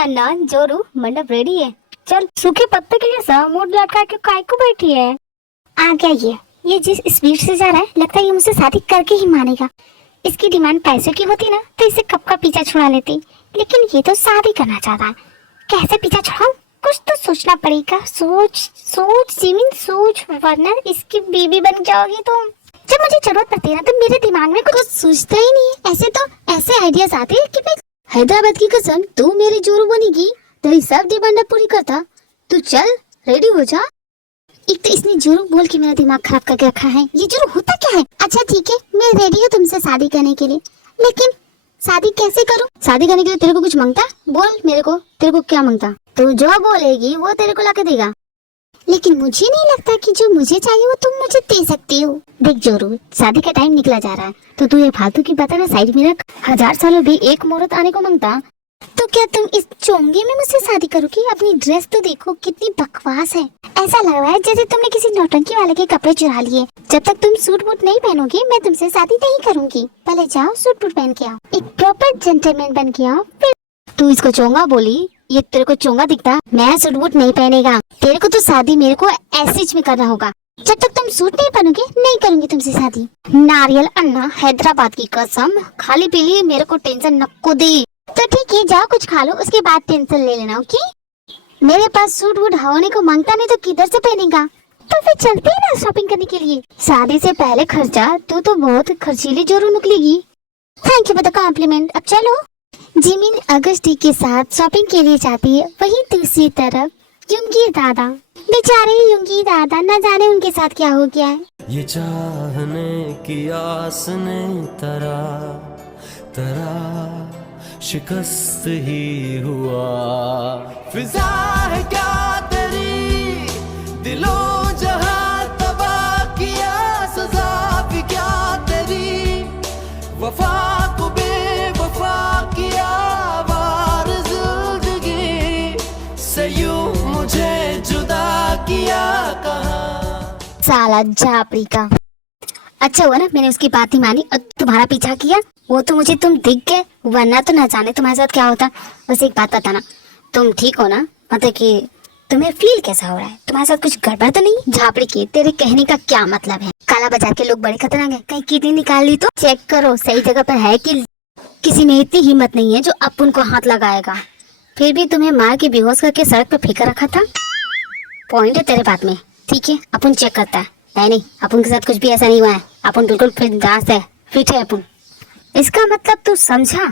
अन्ना जोरू मंडप रेडी है। चल सूखे पत्ते के जैसा मूड लटका के काय को बैठी है। आ गया ये जिस स्पीड से जा रहा है लगता है ये मुझसे शादी करके ही मानेगा। इसकी डिमांड पैसों की होती ना तो इसे कब का पीछा छुड़ा लेती, लेकिन ये तो शादी करना चाहता है। कैसे पीछा छुड़ाऊं? कुछ तो सोचना पड़ेगा। सोच सोच जिमिन सोच, वरना इसकी बीवी बन जाओगी तुम। जब मुझे जरूरत पड़ती है ना तो मेरे दिमाग में कुछ सोचता ही नहीं है। ऐसे आइडियाज आते हैं कि मैं हैदराबाद की कसम तू मेरी जोरू बनेगी, तेरी सब डिमांड पूरी करता। तू चल रेडी हो जा। एक तो इसने जोरू बोल के मेरा दिमाग खराब करके रखा है। ये जोरू होता क्या है? अच्छा ठीक है मैं रेडी हूँ तुमसे शादी करने के लिए, लेकिन शादी कैसे करूँ? शादी करने के लिए तेरे को कुछ मांगता? बोल मेरे को, तेरे को क्या मांगता? तू जो बोलेगी वो तेरे को लाके देगा, लेकिन मुझे नहीं लगता कि जो मुझे चाहिए वो तुम मुझे दे सकती हो। देख जोरू, शादी का टाइम निकला जा रहा है तो तू ये फालतू की बातें ना साइड में रख। 1000 सालों भी एक मुहूर्त आने को मांगता तो क्या तुम इस चोंगे में मुझसे शादी करोगी? अपनी ड्रेस तो देखो कितनी बकवास है। ऐसा लग रहा है जैसे तुमने किसी नौटंकी वाले के कपड़े चुरा लिए। जब तक तुम सूट बूट नहीं पहनोगी मैं तुमसे शादी नहीं करूंगी। पहले जाओ सूट बूट पहन के आओ, एक प्रॉपर जेंटलमैन बन के आओ, फिर। तू इसको चोंगा बोली? ये तेरे को चोंगा दिखता? मैं सूट बूट नहीं पहनेगा। तेरे को तो शादी मेरे को ऐसे में करना होगा। जब तक तुम सूट नहीं पहनोगे नहीं करूंगी तुमसे शादी। नारियल अन्ना हैदराबाद की कसम, खाली पीली मेरे को टेंशन नको दी। तो ठीक है जाओ कुछ खा लो, उसके बाद टेंशन ले लेना। ओके मेरे पास सूट वूट होने को मांगता नहीं तो किधर से पहनेगा? तो फिर चलते हैं ना शॉपिंग करने के लिए। शादी से पहले खर्चा तू तो बहुत खर्चीली जोरू निकलेगी। Thank you for the compliment. अब चलो। जिमिन अगस्ती के साथ शॉपिंग के लिए जाती है। वहीं दूसरी तरफ युंगी दादा, बेचारे युंगी दादा न जाने उनके साथ क्या हो गया है। ये चाहने की आस ने तरा तरा शिकस्त ही हुआ। फिजा है क्या तेरी दिलों जहां तबाह किया, सजा भी क्या तेरी वफा को बेवफा किया। वार जिंदगी से यूं मुझे जुदा किया कहा। साला झापड़ी का। अच्छा हुआ ना मैंने उसकी बात ही मानी और तुम्हारा पीछा किया। वो तो मुझे तुम दिख गए, वरना तो ना जाने तुम्हारे साथ क्या होता। बस एक बात बताना, तुम ठीक हो ना? मतलब कि तुम्हें फील कैसा हो रहा है? तुम्हारे साथ कुछ गड़बड़ तो नहीं? झापड़ी की तेरे कहने का क्या मतलब है? काला बाजार के लोग बड़े खतरनाक हैं। कहीं किडनी निकाल ली तो चेक करो सही जगह पर है कि किसी में इतनी हिम्मत नहीं है जो अपन को हाथ लगाएगा। फिर भी तुम्हें मार के बेहोश करके सड़क पर फेंका रखा था। पॉइंट है तेरे बात में, ठीक है अपन चेक करता है। नहीं अपन के साथ कुछ भी ऐसा नहीं हुआ है। अपन बिल्कुल फिट है अपन। इसका मतलब तू समझा?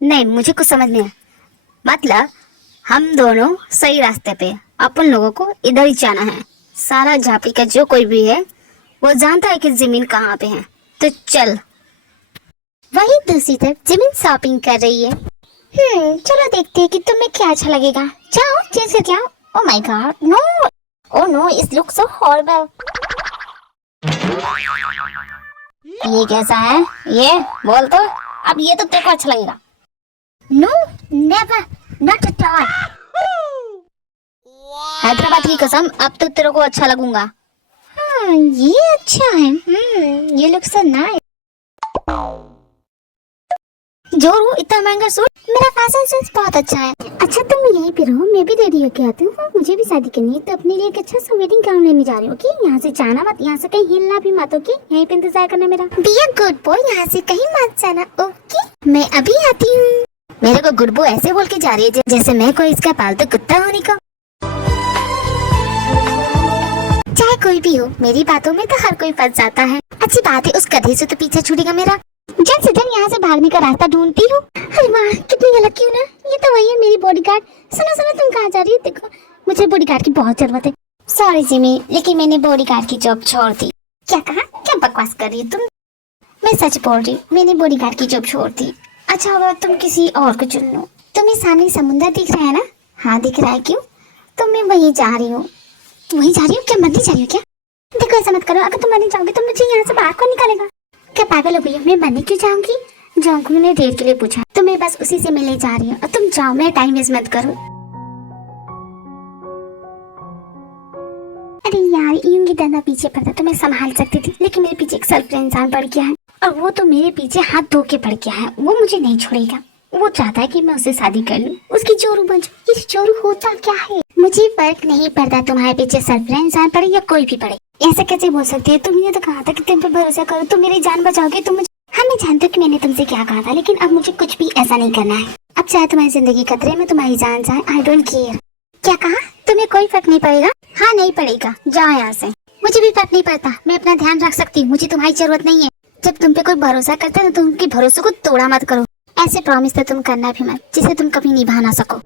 नहीं मुझे कुछ समझ नहीं है। मतलब हम दोनों सही रास्ते पे, अपन लोगों को इधर ही जाना है। सारा झापड़ी का जो कोई भी है वो जानता है कि जिमिन कहाँ पे है, तो चल। वही दूसरी तरफ जिमिन शॉपिंग कर रही है। चलो देखते हैं कि तुम्हें क्या अच्छा लगेगा। जाओ जैसे जाओ। Oh my god no, oh no it looks so horrible. ये कैसा है? ये बोल तो, अब ये तो तेरे को अच्छा लगेगा। No never, not at all. Hyderabad की कसम अब तो तेरे को अच्छा लगूंगा। हाँ ये अच्छा है। ये लुक्स सो नाइस। जोरू इतना महंगा सूट, मेरा फैशन सेंस बहुत अच्छा है। अच्छा तुम यहीं पे रहो, मैं भी रेडी होके आती हूँ। मुझे भी शादी करनी है तो अपने लिए एक अच्छा सा वेडिंग गाउन लेने जा रही हूँ। ओके यहाँ से जाना मत, यहाँ से कहीं हिलना भी मत। ओके यहीं पे इंतजार करना मेरा। बी अ गुड बॉय, यहाँ से कहीं मत जाना। ओके मैं अभी आती हूँ। मेरे को गुड बॉय ऐसे बोल के जा रही है जैसे मैं कोई इसका पालतू कुत्ता होने का। चाहे कोई भी हो मेरी बातों में तो हर कोई फंस जाता है। अच्छी बात है उस गधे से तो पीछे छूटेगा मेरा। जल्द से जल्द यहाँ से भागने का रास्ता ढूंढती हूँ। अरे वाह कितनी गलत क्यों ना, ये तो वही है मेरी बॉडीगार्ड। सुनो तुम कहाँ जा रही हो? देखो मुझे बॉडीगार्ड की बहुत जरूरत है। सॉरी जिमी लेकिन मैंने बॉडीगार्ड की जॉब छोड़ दी। क्या कहा? क्या बकवास कर रही है तुम? मैं सच बोल रही, मैंने बॉडीगार्ड की जॉब छोड़ दी। अच्छा होगा तुम किसी और को चुन लो। तुम्हें सामने समुद्र दिख रहा है ना? हाँ दिख रहा है। क्यों? तो मैं वही जा रही हूँ। वही जा रही हूँ? क्या मरने जा रही हो क्या? देखो ऐसा मत करो, अगर तुम मरने जाओगे तो मुझे यहाँ से बाहर कौन निकालेगा? क्या पागल हो गई हो? मैं मरने क्यों जाऊंगी? जोंकू ने देर के लिए पूछा तो मैं बस उसी से मिलने जा रही हूँ और तुम जाओ, मैं टाइम वेस्ट मत करो। अरे यार यूंगी दादा पीछे पड़ता तो मैं संभाल सकती थी, लेकिन मेरे पीछे एक सर्फ इंसान पड़ गया है और वो तो मेरे पीछे हाथ धो के पड़ गया है। वो मुझे नहीं छोड़ेगा। वो चाहता है कि मैं उससे शादी कर लूं, उसकी चोरू बन जाऊं। इस चोरू होता क्या है? मुझे फर्क नहीं पड़ता तुम्हारे पीछे सरफरा इंसान पड़े या कोई भी पड़े। ऐसा कैसे बोल सकती है? तुमने तो कहा था कि तुम पे भरोसा करो, तुम मेरी जान बचाओगे। तुम मुझे, हाँ मैं जानती हूँ कि मैंने तुमसे क्या कहा था, लेकिन अब मुझे कुछ भी ऐसा नहीं करना है। अब चाहे तुम्हारी जिंदगी खतरे में, तुम्हारी जान जाए, आई डोंट केयर। क्या कहा? तुम्हें कोई फर्क नहीं पड़ेगा? हाँ नहीं पड़ेगा, जाओ यहाँ से। मुझे भी फर्क नहीं पड़ता, मैं अपना ध्यान रख सकती हूँ, मुझे तुम्हारी जरूरत नहीं है। जब तुम पे कोई भरोसा करता है तो तुम उनके भरोसे को तोड़ा मत करो। ऐसे प्रॉमिस तो तुम करना भी मत जिसे तुम कभी निभा ना सको।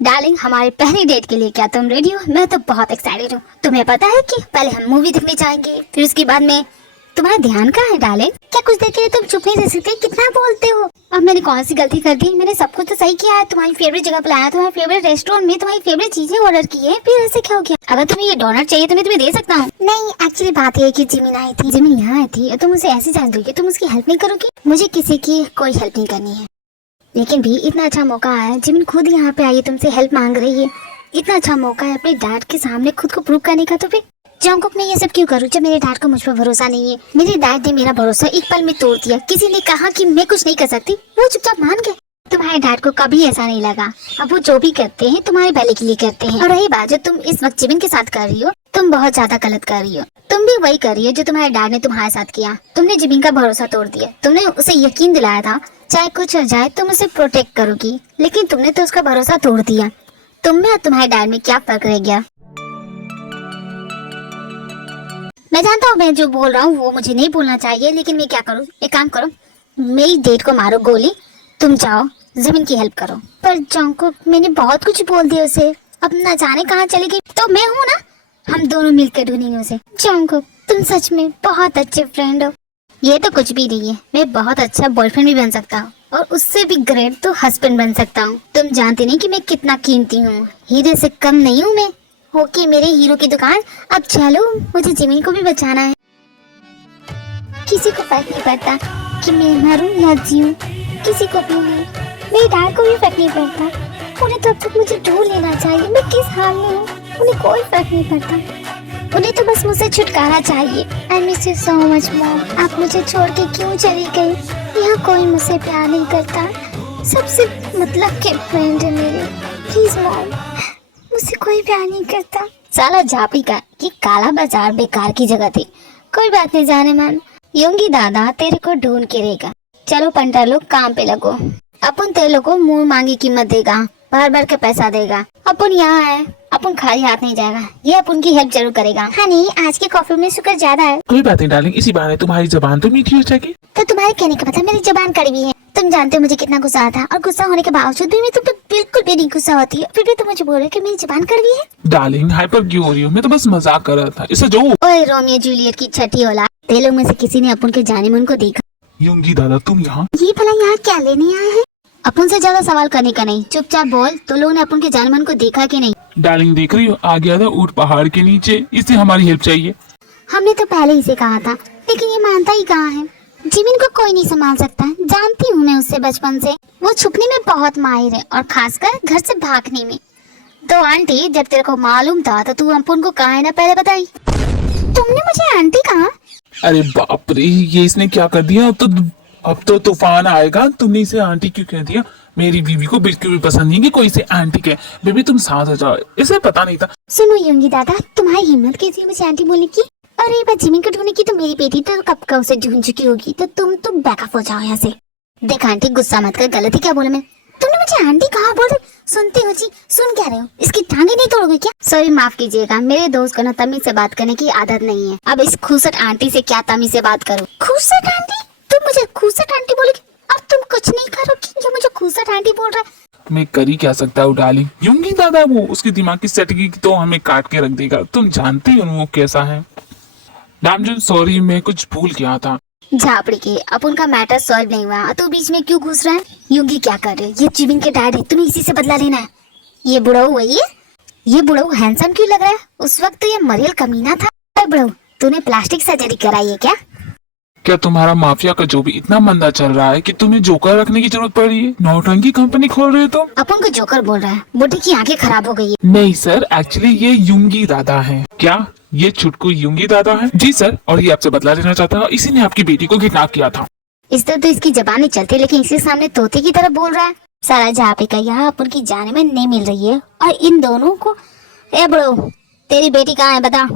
डार्लिंग, हमारे पहली डेट के लिए क्या तुम रेडी हो? मैं तो बहुत एक्साइटेड हूँ। तुम्हें पता है कि पहले हम मूवी देखने जाएंगे, फिर उसके बाद में तुम्हारा ध्यान कहाँ है डार्लिंग? क्या कुछ देर के लिए तुम चुप नहीं रह सकते? कितना बोलते हो? अब मैंने कौन सी गलती कर दी? मैंने सब कुछ तो सही किया है। तुम्हारी फेवरेट जगह पर लाया, तुम्हारे फेवरेट रेस्टोरेंट में तुम्हारी फेवरेट चीजें ऑर्डर की है, फिर ऐसे क्या हो गया? अगर तुम्हें ये डोनट चाहिए तो मैं तुम्हें दे सकता हूँ। नहीं, एक्चुअली बात ये है कि जिमिन आई थी, जिमिन यहाँ आई थी, तुम उसे ऐसे जान दोगे, तुम उसकी हेल्प नहीं करोगी? मुझे किसी की कोई हेल्प नहीं करनी है, लेकिन भी इतना अच्छा मौका आया, जिमिन खुद यहाँ पे आई है, तुमसे हेल्प मांग रही है। इतना अच्छा मौका है अपने डैड के सामने खुद को प्रूव करने का, तो फिर जंगकुक मैं ये सब क्यों करूँ जब मेरे डैड को मुझ पर भरोसा नहीं है? मेरे डैड ने मेरा भरोसा एक पल में तोड़ दिया। किसी ने कहा कि मैं कुछ नहीं कर सकती, वो चुपचाप मान गए। तुम्हारे डैड को कभी ऐसा नहीं लगा। अब वो जो भी करते हैं तुम्हारे भले के लिए करते हैं। और रही बात जो तुम इस वक्त जिमिन के साथ कर रही हो, तुम बहुत ज्यादा गलत कर रही हो। तुम भी वही कर रही हो जो तुम्हारे डैड ने तुम्हारे साथ किया। तुमने जिमिन का भरोसा तोड़ दिया। तुमने उसे यकीन दिलाया था चाहे कुछ हो जाए तुम उसे प्रोटेक्ट करोगी, लेकिन तुमने तो उसका भरोसा तोड़ दिया। तुम में और तुम्हारे डैड में क्या फर्क रह गया? मैं जानता हूँ मैं जो बोल रहा हूँ वो मुझे नहीं बोलना चाहिए, लेकिन मैं क्या करूँ? एक काम करो, मेरी डेट को मारो गोली, तुम जाओ जिमिन की हेल्प करो। पर जंगकुक, मैंने बहुत कुछ बोल दिया उसे, अब न जाने कहाँ चली गई। तो मैं हूँ ना, हम दोनों मिलकर ढूंढेंगे उसे। जंगकुक, तुम सच में बहुत अच्छे फ्रेंड हो। ये तो कुछ भी नहीं है, मैं बहुत अच्छा बॉयफ्रेंड भी बन सकता हूँ, और उससे भी ग्रेट तो हस्बैंड बन सकता हूँ। तुम जानते नहीं कि मैं कितना कीमती हूँ, हीरे से कम नहीं हूँ मैं। ओके मेरे हीरो की दुकान, अब चलो, मुझे जिमिन को भी बचाना है। किसी को फर्क नहीं पड़ता कि मैं मरूं या जीऊं, किसी को भी नहीं। मेरे डैड को भी फर्क नहीं पड़ता। उन्हें तो अब तक मुझे ढूंढ लेना चाहिए, मैं किस हाल में हूँ, उन्हें कोई फर्क नहीं पड़ता। उन्हें तो बस मुझसे छुटकारा चाहिए। I miss you so much mom, आप मुझे छोड़ के क्यों चली गई? यहाँ कोई मुझसे प्यार नहीं करता, सबसे मतलब के फ्रेंड है मेरे। प्लीज मॉम, मुझसे कोई प्यार नहीं करता। साला झापड़ी का कि काला बाजार बेकार की जगह थी। कोई बात नहीं जाने मन, योंगी दादा तेरे को ढूंढ के रहेगा। चलो पंटा लोग काम पे लगो। अपन तेरे लोग को मुंह मांगी कीमत देगा, भर भर के पैसा देगा। अपन यहाँ है, अपन खाली हाथ नहीं जाएगा, ये अपन की हेल्प जरूर करेगा। हाँ नहीं, आज के कॉफी में शुगर ज्यादा है। कोई बात नहीं डार्लिंग, इसी बहाने तुम्हारी जबान तो मीठी हो जाएगी। तो तुम्हारे कहने का मतलब मेरी जबान कड़वी है। तुम जानते हो मुझे कितना गुस्सा आता है, और गुस्सा होने के बावजूद भी मैं तुम पे बिल्कुल भी नहीं गुस्सा होती है, फिर भी तुम मुझे बोल रहे हो कि मेरी जबान कड़वी है। डार्लिंग हाइपर क्यों हो रही हो? मैं तो बस मजाक कर रहा था, इसे जो। ओए रोमियो जूलियट की छठी औलाद, ते लोग में से किसी ने अपन के जाने मन को देखा? योंगी दादा तुम यहाँ? ये भला यहाँ क्या लेने आए हैं? अपन से ज्यादा सवाल करने का नहीं, चुपचाप बोल, तो लोगों ने अपन के जाने मन को देखा कि नहीं? डार्लिंग देख रही हो, आ गया था ऊँट पहाड़ के नीचे, इससे हमारी हेल्प चाहिए। हमने तो पहले ही से कहा था, लेकिन ये मानता ही कहाँ है। जिमिन को कोई नहीं संभाल सकता, जानती हूँ मैं उससे बचपन से। वो छुपने में बहुत माहिर है, और खासकर घर से भागने में। तो आंटी, जब तेरे को मालूम था तो तू अपन को कहा है ना पहले बताई? तुमने मुझे आंटी कहा? अरे बाप रे, ये इसने क्या कर दिया? अब तो तूफान आएगा। तुमने इसे आंटी क्यों कह दिया? मेरी बीवी को बिल्कुल भी पसंद नहीं कि कोई इसे आंटी कहे। बेबी तुम साथ हो जाओ, इसे पता नहीं था। सुनो योंगी दादा, तुम्हारी हिम्मत कैसी है मुझे आंटी बोलने की? अरे बात जिमिन को ढूंढने की तो मेरी बेटी तो कब का उसे ढूंढ चुकी होगी, तो तुम तो बैकअप हो जाओ यहाँ से। देख आंटी, गुस्सा मत कर, गलती क्या बोला मैं? तुमने मुझे आंटी कहा? बोल रहे सुनते हो जी, सुन क्या रहे हो? इसकी टांगे नहीं तोड़ोगे क्या? सॉरी माफ कीजिएगा, मेरे दोस्त को ना तमीज से बात करने की आदत नहीं है। अब इस खूसट आंटी से क्या तमीज से बात करूँ? खूसट आंटी? तुम मुझे खूसट आंटी बोलोगी? अब तुम कुछ नहीं करोगी जो मुझे खूसट आंटी बोल रहा है? मैं कर ही क्या सकता हूँ डार्लिंग, योंगी दादा वो उसकी दिमाग की सेटिंग तो हमें काट के रख देगा। तुम जानते हो वो कैसा है। डामजन सॉरी, मैं कुछ भूल गया था। झापड़ी के, अब उनका मैटर सॉल्व नहीं हुआ, तो बीच में क्यों घुस रहा है? योंगी क्या कर रहे हो? ये जिमिन के डैड है, तुम्हें इसी से बदला लेना है। ये बुढ़ऊ है, ये बुढ़ऊ हैंडसम क्यों लग रहा है? उस वक्त तो ये मरियल कमीना था। बुढ़ऊ, तूने प्लास्टिक सर्जरी कराई है क्या? क्या तुम्हारा माफिया का जो भी इतना मंदा चल रहा है कि तुम्हें जोकर रखने की जरूरत पड़ रही है? नौटंकी कंपनी खोल रहे हो तुम? अपन को जोकर बोल रहा है, बुढ़ी की आंखें खराब हो गई है। नहीं सर, एक्चुअली ये योंगी दादा है। क्या ये छुटकू युंगी दादा है? जी सर, और ये आपसे बदला लेना चाहता है। इसी ने आपकी बेटी को किडनैप किया था। इस तरह तो इसकी जबान नहीं चलती, लेकिन इसके सामने तोते की तरह बोल रहा है। सारा जहाँ पे का यहाँ अपन की जाने में नहीं मिल रही है, और इन दोनों को। ए ब्रो, तेरी बेटी कहाँ है बता।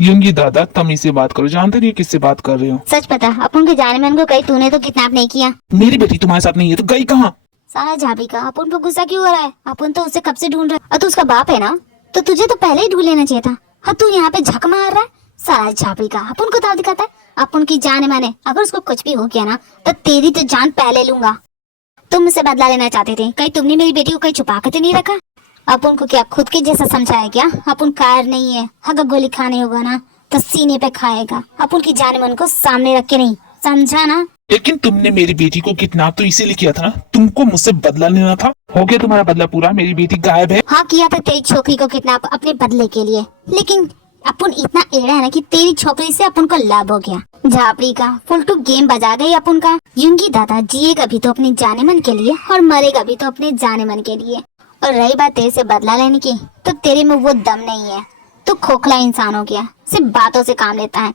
युंगी दादा तमीज से बात करो, जानते नहीं किससे बात कर रहे हो। सच बता, अपन के जाने में उनको कहीं तूने तो किडनैप नहीं किया। मेरी बेटी तुम्हारे साथ नहीं है तो गई कहाँ? सारा झाबी का अपन को गुस्सा क्यों हो रहा है? अपन तो उसे कब से ढूंढ रहे, और तू उसका बाप है ना, तो तुझे तो पहले ही ढूंढ लेना चाहिए था। हाँ, तू यहाँ पे झक मार रहा है। सारा झाबी का अपन को दाव दिखाता है। अपन की जाने माने, अगर उसको कुछ भी हो गया ना, तो तेरी तो जान पहले लूंगा। तुम मुझसे बदला लेना चाहते थे, कहीं तुमने मेरी बेटी को कहीं छुपा के तो नहीं रखा? अपन को क्या खुद के जैसा समझाया क्या? अपन कायर नहीं है, अगर गोली खाने होगा ना तो सीने पे खाएगा। अपन की जाने मन को सामने रख के नहीं, समझा ना? लेकिन तुमने मेरी बेटी को किडनैप तो इसीलिए किया था ना, तुमको मुझसे बदला लेना था। हो गया तुम्हारा बदला पूरा, मेरी बेटी गायब है। हाँ, किया था तेरी छोकरी को किडनैप अपने बदले के लिए, लेकिन अपन इतना एड़ा है ना कि तेरी छोकरी से अपन को लाभ हो गया। झापड़ी का फुलटू गेम बजा गई अपन का। युंगी दादा जिएगा भी तो अपने जाने मन के लिए, और मरेगा भी तो अपने जाने मन के लिए। और रही बात तेरे से बदला लेने की, तो तेरे में वो दम नहीं है। तू खोखला इंसान हो गया, सिर्फ बातों से काम लेता है।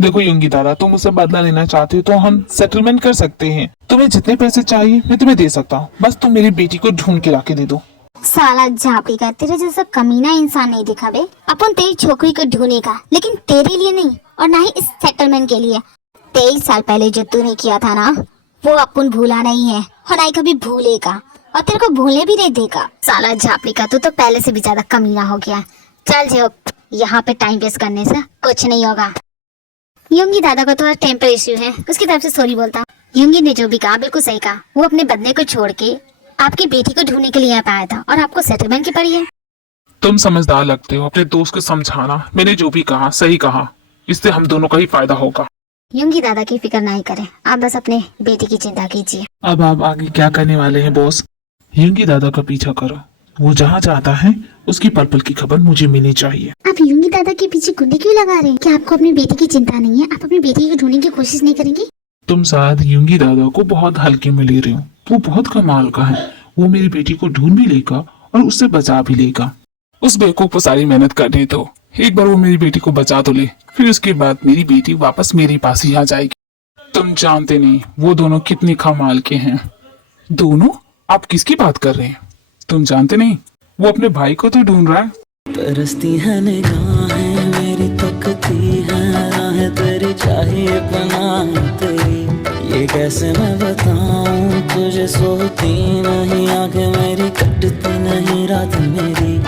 देखो युंगी दादा, तुम मुझसे बदला लेना चाहते हो तो हम सेटलमेंट कर सकते हैं। तुम्हें जितने पैसे चाहिए मैं तुम्हें दे सकता हूँ, बस तुम मेरी बेटी को ढूंढ के लाके दे दो। साला झापड़ी का, तेरे जैसा कमीना इंसान नहीं दिखा बे। अपन तेरी छोकरी को ढूंढेगा, लेकिन तेरे लिए नहीं, और ना ही इस सेटलमेंट के लिए। 23 साल पहले जो तूने किया था ना, वो अपन भूला नहीं है, और ना ही कभी भूलेगा, और तेरे को भूलने भी नहीं देगा। साला झापड़ी का, तू तो पहले से भी ज्यादा कमीना हो गया। चल जो, यहाँ पे टाइम वेस्ट करने से कुछ नहीं होगा। युंगी दादा को थोड़ा टेम्पर इश्यू है, उसकी तरफ से सॉरी बोलता हूँ। युंगी ने जो भी कहा बिल्कुल सही कहा। वो अपने बदले को छोड़ के आपकी बेटी को ढूंढने के लिए यहाँ पे आया था, और आपको सेटलमेंट की पड़ी है। तुम समझदार लगते हो, अपने दोस्त को समझाना। मैंने जो भी कहा सही कहा, इससे हम दोनों का ही फायदा होगा। युंगी दादा की फिक्र नहीं करें, आप बस अपने बेटी की चिंता कीजिए। अब आप आगे क्या करने वाले हैं बॉस? युंगी दादा का पीछा करो, वो जहाँ जाता है उसकी पल पल की खबर मुझे मिलनी चाहिए। आप युंगी दादा के पीछे गुंडे क्यों लगा रहे हैं? क्या आपको अपनी बेटी की चिंता नहीं है? आप अपनी बेटी को ढूंढने की कोशिश नहीं करेंगे? तुम शायद युंगी दादा को बहुत हल्के में ले रहे हो। वो बहुत कमाल का है, वो मेरी बेटी को ढूंढ भी लेगा और उससे बचा भी लेगा। उस बेवकूफ को सारी मेहनत करने दो, एक बार वो मेरी बेटी को बचा तो ले, फिर उसके बाद मेरी बेटी वापस मेरे पास ही आ जाएगी। तुम जानते नहीं वो दोनों कितने कमाल के हैं। दोनों? आप किसकी बात कर रहे हैं? तुम जानते नहीं, वो अपने भाई को तो ढूंढ रहा है। तरसती है निगाहें मेरी, तकती है राहें तेरी, चाहिए पनाह तेरी। ये कैसे मैं बताऊं तुझे, सोती नहीं आंखें मेरी, कटती नहीं रात मेरी।